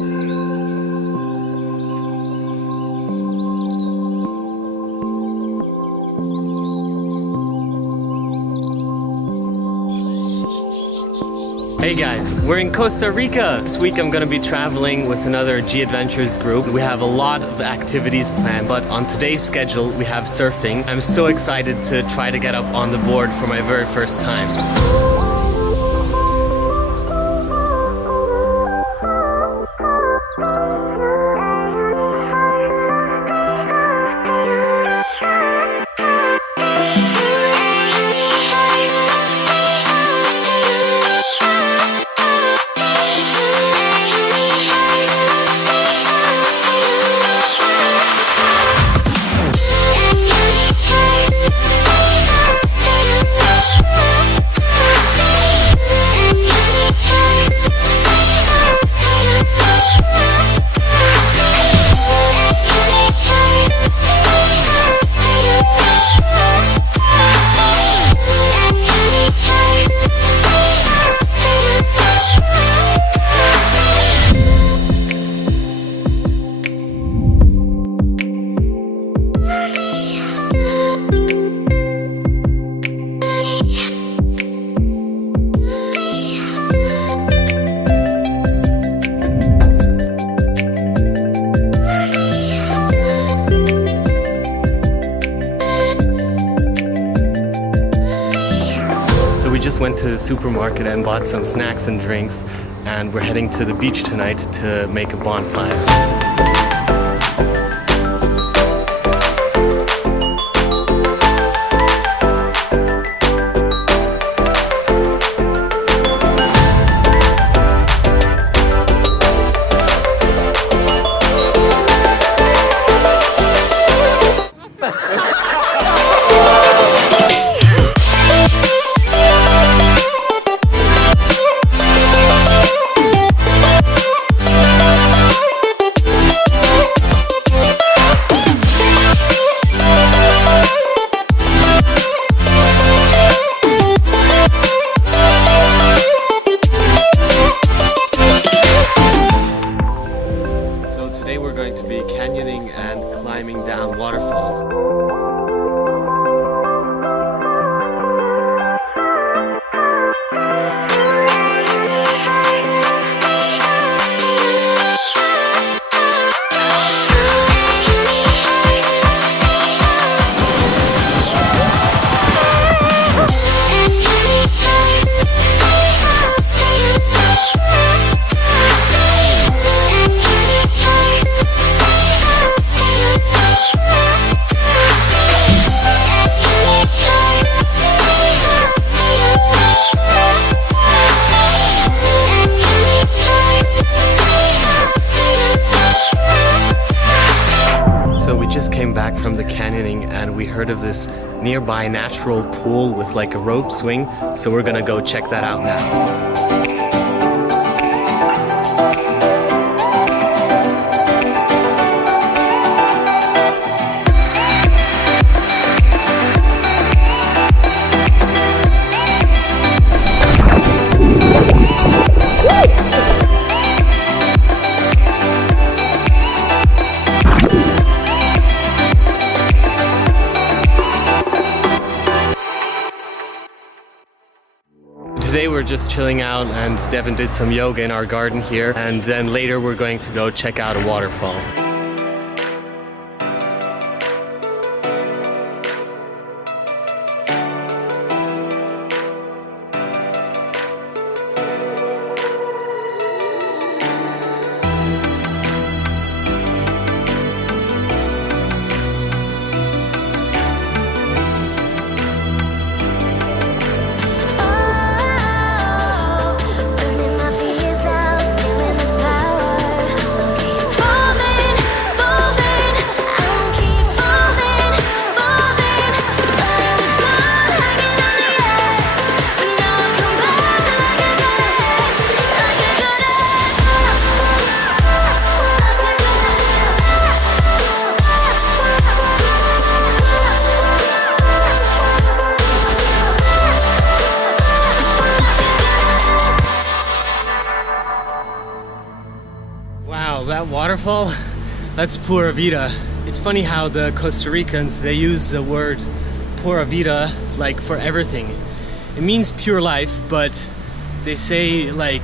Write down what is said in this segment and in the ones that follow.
Hey guys, we're in Costa Rica. This week I'm gonna be traveling with another G Adventures group. We have a lot of activities planned, but on today's schedule we have surfing. I'm so excited to try to get up on the board for my very first time. Went to the supermarket and bought some snacks and drinks, and we're heading to the beach tonight to make a bonfire. Down waterfalls. Came back from the canyoning and we heard of this nearby natural pool with like a rope swing, so we're gonna go check that out now. Today we're just chilling out and Devin did some yoga in our garden here, and then later we're going to go check out a waterfall. Burning my fears now, stealing the power. Wow, that waterfall, that's pura vida. It's funny how the Costa Ricans, they use the word pura vida like for everything. It means pure life, but they say like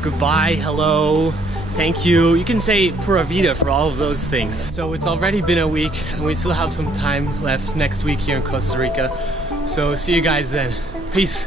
goodbye, hello, thank you. You can say pura vida for all of those things. So it's already been a week and we still have some time left next week here in Costa Rica. So see you guys then. Peace.